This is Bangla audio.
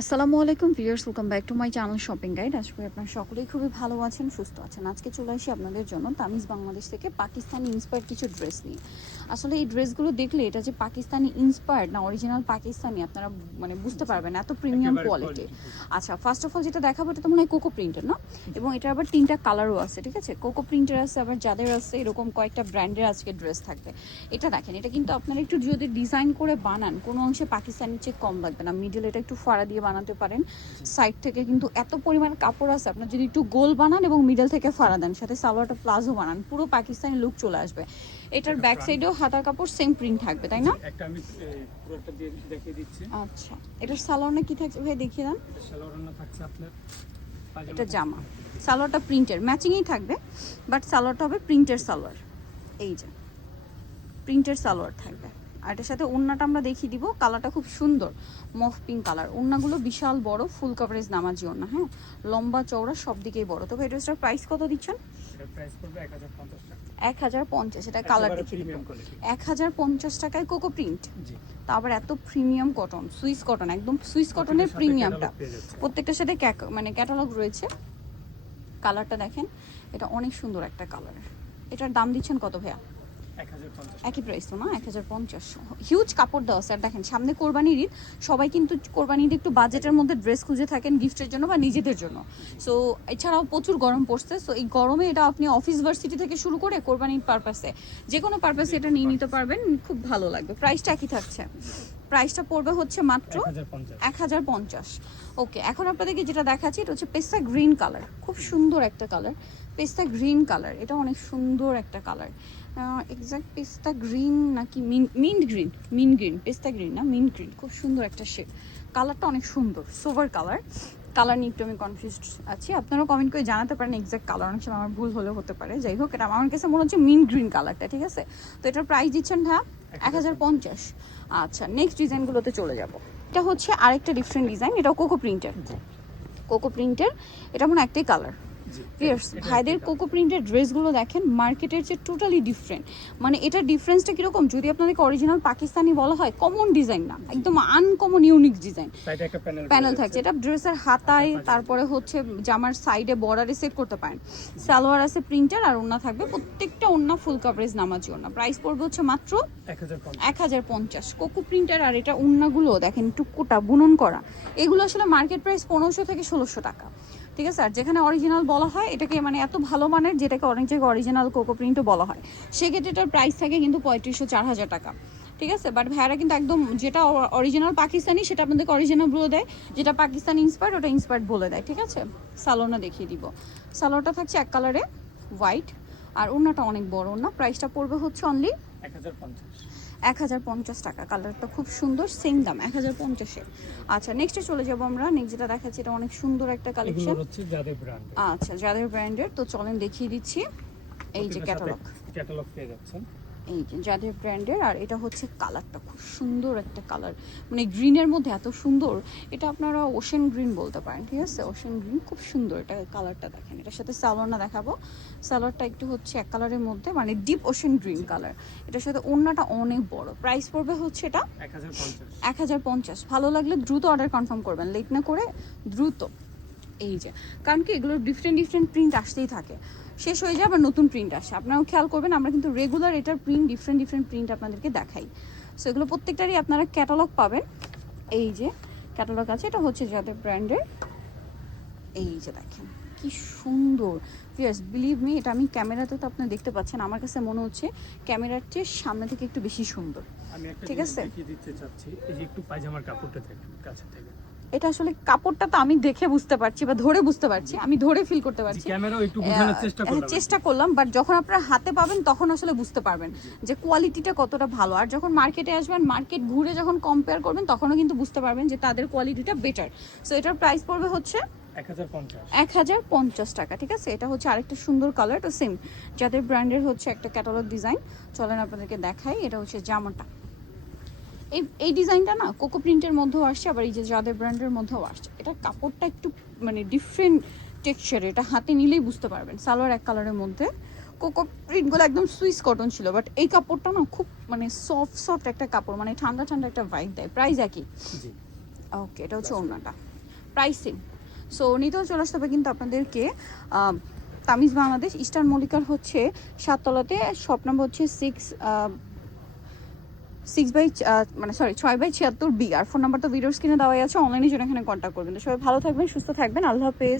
আসসালামু আলাইকুম viewers, welcome back to my channel shopping guide. আশা করি আপনারা সকলেই খুবই ভালো আছেন, সুস্থ আছেন। আজকে চলে আসি আপনাদের জন্য তামিজ বাংলাদেশ থেকে পাকিস্তানি ইন্সপায়ার্ড কিছু ড্রেস নিয়ে। আসলে এই ড্রেসগুলো দেখলে এটা যে পাকিস্তানি ইন্সপায়ার্ড না অরিজিনাল পাকিস্তানি আপনারা মানে বুঝতে পারবেন, এত প্রিমিয়াম কোয়ালিটি। আচ্ছা, ফার্স্ট অফ অল যেটা দেখাবো এটা তো মনে হয় কোকো প্রিন্টের না, এবং এটা আবার তিনটা কালারও আছে, ঠিক আছে? কোকো প্রিন্টের আছে, আবার যাদের আছে এরকম কয়েকটা ব্র্যান্ডের আজকে ড্রেস থাকবে। এটা দেখেন, এটা কিন্তু আপনারা একটু যদি ডিজাইন করে বানান কোনো অংশে পাকিস্তানির চেয়ে কম লাগবে না। মিডল এটা একটু ফাড়া দিয়ে বানাতে পারেন, সাইড থেকে কিন্তু এত পরিমাণ কাপড় আছে, আপনার যদি একটু গোল বানান এবং মিডল থেকে ফাড়া দেন, সাথে সালোয়ারটা প্লাজো বানান, পুরো পাকিস্তানি লুক চলে আসবে। এটার ব্যাক সাইডেও হাতার কাপড় সেম প্রিন্ট থাকবে, তাই না? একটা আমি পুরোটা দিয়ে দেখিয়ে দিচ্ছি। আচ্ছা, এটার সালোয়ার কি থাকছে ভাই দেখিয়ে দেন। এটা সালোয়ার না থাকছে আপনার এটা জামা, সালোয়ারটা প্রিন্টের ম্যাচিংই থাকবে, বাট সালোয়ারটা হবে প্রিন্টের সালোয়ার। এই যে প্রিন্টের সালোয়ার থাকবে, আর এটার সাথে ওড়নাটা আমরা দেখিয়ে দিব। কালারটা খুব সুন্দর, মফ পিঙ্ক কালার। ওড়নাগুলো বিশাল বড়, ফুল কভারেজ নামাজি ওড়না, হ্যাঁ, লম্বা চওড়া সব দিকেই বড়। তবে এই ড্রেসটার প্রাইস কত দিচ্ছেন? এটার প্রাইস পড়বে 1050 টাকা। 1050। এটা কালার দেখিয়ে দিব। 1050 টাকায় কোকো প্রিন্ট, জি। তা আবার এত প্রিমিয়াম কটন, সুইস কটন, একদম সুইস কটনের প্রিমিয়ামটা। প্রত্যেকটার সাথে মানে ক্যাটালগ রয়েছে। কালারটা দেখেন, এটা অনেক সুন্দর একটা কালার। এটার দাম দিচ্ছেন কত ভাইয়া? 1050। একই প্রাইস তো না? 1050। হিউজ কাপড় দেওয়া স্যার। দেখেন, সামনে কোরবানির ঈদ, সবাই কিন্তু কোরবানির ঈদে একটু বাজেটের মধ্যে ড্রেস খুঁজে থাকেন গিফটের জন্য বা নিজেদের জন্য। সো এছাড়াও প্রচুর গরম পড়ছে, সো এই গরমে এটা আপনি অফিস ভার্সিটি থেকে শুরু করে কোরবানির পারপাসে যে কোনো পারপাসে এটা নিয়ে নিতে পারবেন, খুব ভালো লাগবে। প্রাইসটা একই থাকছে, প্রাইসটা পড়বে হচ্ছে মাত্র 1050। ওকে, এখন আপনাদেরকে যেটা দেখাচ্ছি এটা হচ্ছে পেস্তা গ্রিন কালার, খুব সুন্দর একটা কালার, পেস্তা গ্রিন কালার। এটা অনেক সুন্দর একটা কালার, এক্সাক্ট পেস্তা গ্রিন নাকি মিন্ট গ্রিন, মিন্ট গ্রিন, পেস্তা গ্রিন না মিন্ট গ্রিন। খুব সুন্দর একটা শেড, কালারটা অনেক সুন্দর, সোভার কালার। কালার নিয়ে একটু আমি কনফিউজড আছি, আপনারাও কমেন্ট করে জানাতে পারেন এক্সাক্ট কালার, অনেক সময় আমার ভুল হলেও হতে পারে। যাই হোক, এটা আমার কাছে মনে হচ্ছে মিন্ট গ্রিন কালারটা, ঠিক আছে? তো এটার প্রাইস দিচ্ছেন হ্যাঁ 1050। আচ্ছা, নেক্সট ডিজাইনগুলোতে চলে যাব। এটা হচ্ছে আরেকটা ডিফারেন্ট ডিজাইন, এটাও কোকো প্রিন্টের। কোকো প্রিন্টের, এটা মনে একটাই কালার। ভাইদের কোকো প্রিন্টের ড্রেসগুলো দেখেন মার্কেটের চেয়ে টোটালি ডিফারেন্ট। মানে এটার ডিফারেন্সটা কিরকম, যদি আপনাদেরকে অরিজিনাল পাকিস্তানি বলা হয়, কমন ডিজাইন না, একদম আনকমন ইউনিক ডিজাইন। প্যানেল থাকছে, এটা ড্রেসের হাতায়, তারপরে হচ্ছে জামার সাইডে বর্ডারে সেট করতে পারেন। সালোয়ার আছে প্রিন্টার, আর ওড়না থাকবে, প্রত্যেকটা ওড়না ফুল কভারেজ নামাজি ওড়না। প্রাইস পড়বে হচ্ছে মাত্র 1050। কোকো প্রিন্টার, আর এটা ওড়নাগুলো দেখেন টুকুটা বুনন করা, এগুলো আসলে মার্কেট প্রাইস 1500 থেকে 1600 টাকা, ঠিক আছে? আর যেখানে অরিজিনাল বলা হয় এটাকে, মানে এত ভালো মানের যেটাকে অনেক জায়গায় অরিজিনাল কোকো প্রিন্টও বলা হয়, সেক্ষেত্রে এটার প্রাইস থাকে কিন্তু 3500-4000 টাকা, ঠিক আছে? বাট ভাইয়ারা কিন্তু একদম যেটা অরিজিনাল পাকিস্তানি সেটা আপনাদেরকে অরিজিনাল বলে দেয়, যেটা পাকিস্তানি ইন্সপায়ার্ড ওটা ইন্সপায়ার্ড বলে দেয়, ঠিক আছে? সালোয়ারটা দেখিয়ে দিব। সালোয়ারটা থাকছে এক কালারে হোয়াইট, আর ওড়নাটা অনেক বড় ওড়না। প্রাইসটা পড়বে হচ্ছে অনলি 1050 টাকা। কালারটা খুব সুন্দর, সেম দাম 1050-এ। আচ্ছা, নেক্সটে চলে যাবো আমরা। নেক্সট যেটা দেখাচ্ছি এটা অনেক সুন্দর একটা কালেকশন। আচ্ছা, যাদের ব্র্যান্ডের, তো চলেন দেখিয়ে দিচ্ছি। এই যে ক্যাটালগ পেয়ে যাচ্ছেন, এই যে যাদের ব্র্যান্ডের। আর এটা হচ্ছে কালারটা খুব সুন্দর একটা কালার, মানে গ্রিনের মধ্যে এত সুন্দর। এটা আপনারা ওশেন গ্রিন বলতে পারেন, ঠিক আছে? ওশেন গ্রিন, খুব সুন্দর এটা কালারটা। দেখেন, এটার সাথে সালোয়ারটা দেখাবো। সালোয়ারটা একটু হচ্ছে এক কালারের মধ্যে, মানে ডিপ ওশেন গ্রিন কালার। এটার সাথে ওড়নাটা অনেক বড়। প্রাইস পড়বে হচ্ছে এটা 1050। ভালো লাগলে দ্রুত অর্ডার কনফার্ম করবেন, লেট না করে দ্রুত। এই যে, কারণ কি এগুলোর ডিফারেন্ট প্রিন্ট আসতেই থাকে, শেষ হয়ে যায় আবার নতুন প্রিন্ট আসে। আপনারাও খেয়াল করবেন, আমরা কিন্তু রেগুলার এটার প্রিন্ট ডিফারেন্ট প্রিন্ট আপনাদেরকে দেখাই। সো এগুলো প্রত্যেকটারই আপনারা ক্যাটালগ পাবেন। এই যে ক্যাটালগ আছে, এটা হচ্ছে যাদের ব্র্যান্ডের। এই যে দেখেন কি সুন্দর, ভিউয়ার্স বিলিভ মি, এটা আমি ক্যামেরাতে তো আপনি দেখতে পাচ্ছেন, আমার কাছে মনে হচ্ছে ক্যামেরার চেয়ে সামনে থেকে একটু বেশি সুন্দর, ঠিক আছে? দেখিয়ে দিতে চাচ্ছি, এই যে একটু পায়জামার কাপড়টা দেখেন কাছে থেকে। এটা আসলে কাপড়টা তো আমি দেখে বুঝতে পারছি বা ধরে বুঝতে পারছি, আমি ধরে ফিল করতে পারছি, ক্যামেরাও একটু বোঝানোর চেষ্টা করলাম, বাট যখন আপনারা হাতে পাবেন তখন আসলে বুঝতে পারবেন যে কোয়ালিটিটা কতটা ভালো। আর যখন মার্কেটে আসবেন, মার্কেট ঘুরে যখন কম্পেয়ার করবেন, তখনও কিন্তু বুঝতে পারবেন যে তাদের কোয়ালিটিটা বেটার। সো এটার প্রাইস পড়বে হচ্ছে 1050 টাকা, ঠিক আছে? এটা হচ্ছে আরেকটা সুন্দর কালার, তো সেম যাদের ব্র্যান্ডের হচ্ছে একটা ক্যাটালগ ডিজাইন। চলেন আপনাদেরকে দেখাই। এটা হচ্ছে জামাটা, এই ডিজাইনটা না কোকো প্রিন্টের মধ্যেও আসছে, আবার এই যে যাদের ব্র্যান্ডের মধ্যেও আসছে। এটা কাপড়টা একটু মানে ডিফারেন্ট টেক্সচার, এটা হাতে নিলেই বুঝতে পারবেন। সালোয়ার এক কালারের মধ্যে, কোকো প্রিন্টগুলো একদম সুইস কটন ছিল, বাট এই কাপড়টা না খুব মানে সফট একটা কাপড়, মানে ঠান্ডা একটা ভাইব দেয়। প্রাইস একই ওকে, এটা হচ্ছে ওড়নাটা। প্রাইসিং, সো নিতেও চলে আসতে হবে কিন্তু আপনাদেরকে তামিজ বাংলাদেশ ইস্টার্ন মল্লিকার হচ্ছে 7 তলাতে, শপ নাম্বার হচ্ছে 6/6 বি, আর ফোন নাম্বার তো ভিডিওর স্ক্রিনে দেওয়াই আছে, অনলাইনে জন্য এখানে কন্ট্যাক্ট করবেন। তো সবাই ভালো থাকবেন, সুস্থ থাকবেন, আল্লাহ হাফেজ।